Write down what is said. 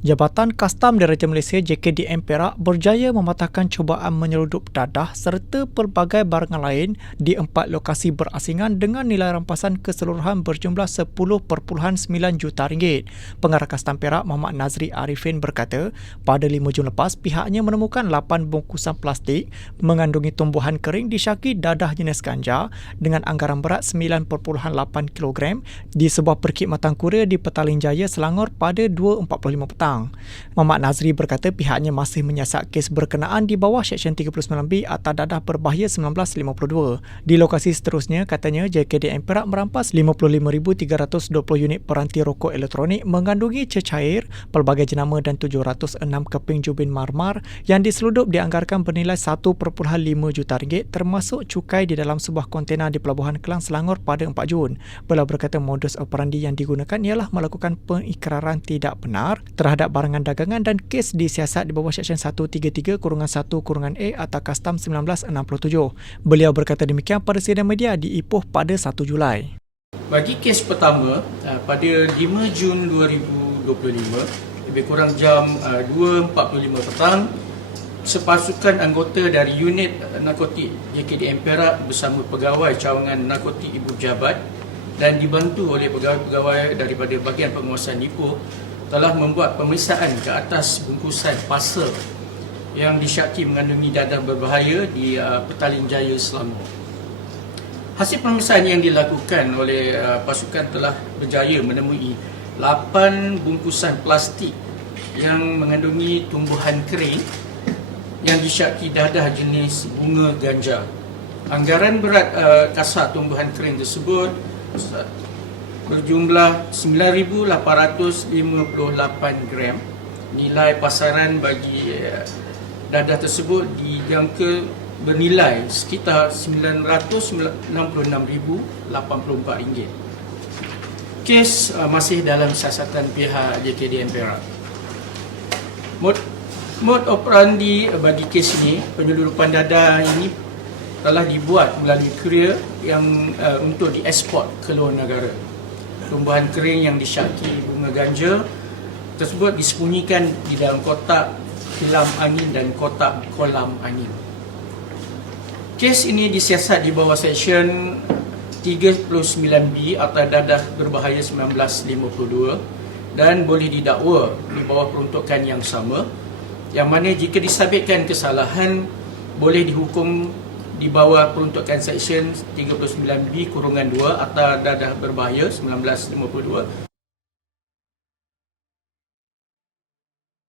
Jabatan Kastam Diraja Malaysia JKDM Perak berjaya mematahkan cubaan menyeludup dadah serta pelbagai barangan lain di empat lokasi berasingan dengan nilai rampasan keseluruhan berjumlah 10.9 juta ringgit. Pengarah Kastam Perak Muhammad Nazri Arifin berkata, pada 5 Jun lepas pihaknya menemukan 8 bungkusan plastik mengandungi tumbuhan kering disyaki dadah jenis ganja dengan anggaran berat 9.8 kg di sebuah perkhidmatan kurir di Petaling Jaya, Selangor pada 2.45 petang petang. Muhammad Nazri berkata pihaknya masih menyiasat kes berkenaan di bawah Seksyen 39B Atas Dadah Berbahaya 1952. Di lokasi seterusnya, katanya JKDM Perak merampas 55,320 unit peranti rokok elektronik mengandungi cecair, pelbagai jenama dan 706 keping jubin marmar yang diseludup dianggarkan bernilai 1.5 juta ringgit termasuk cukai di dalam sebuah kontena di Pelabuhan Kelang Selangor pada 4 Jun. Beliau berkata modus operandi yang digunakan ialah melakukan pengikraran tidak benar terhadap terhadap barangan dagangan dan kes disiasat di bawah Seksyen 133 kurungan 1 kurungan A atau Kastam 1967. Beliau berkata demikian pada sidang media di Ipoh pada 1 Julai. Bagi kes pertama, uh, pada 5 Jun 2025, lebih kurang jam uh, 2.45 petang, sepasukan anggota dari unit narkotik JKDM Perak bersama pegawai cawangan narkotik Ibu Jabat dan dibantu oleh pegawai-pegawai daripada bahagian penguasaan Ipoh telah membuat pemeriksaan ke atas bungkusan pasal yang disyaki mengandungi dadah berbahaya di uh, Petaling Jaya Selangor. Hasil pemeriksaan yang dilakukan oleh uh, pasukan telah berjaya menemui 8 bungkusan plastik yang mengandungi tumbuhan kering yang disyaki dadah jenis bunga ganja. Anggaran berat uh, kasar tumbuhan kering tersebut berjumlah 9,858 gram. Nilai pasaran bagi eh, dadah tersebut dijangka bernilai sekitar RM966,084. Kes uh, masih dalam siasatan pihak JKDM Perak. Mod, operandi bagi kes ini, penyeludupan dadah ini telah dibuat melalui kurir yang uh, untuk dieksport ke luar negara tumbuhan kering yang disyaki bunga ganja tersebut disembunyikan di dalam kotak kilam angin dan kotak kolam angin. Kes ini disiasat di bawah Seksyen 39B atau Dadah Berbahaya 1952 dan boleh didakwa di bawah peruntukan yang sama yang mana jika disabitkan kesalahan boleh dihukum di bawah peruntukan Seksyen 39B kurungan 2 atau dadah berbahaya 1952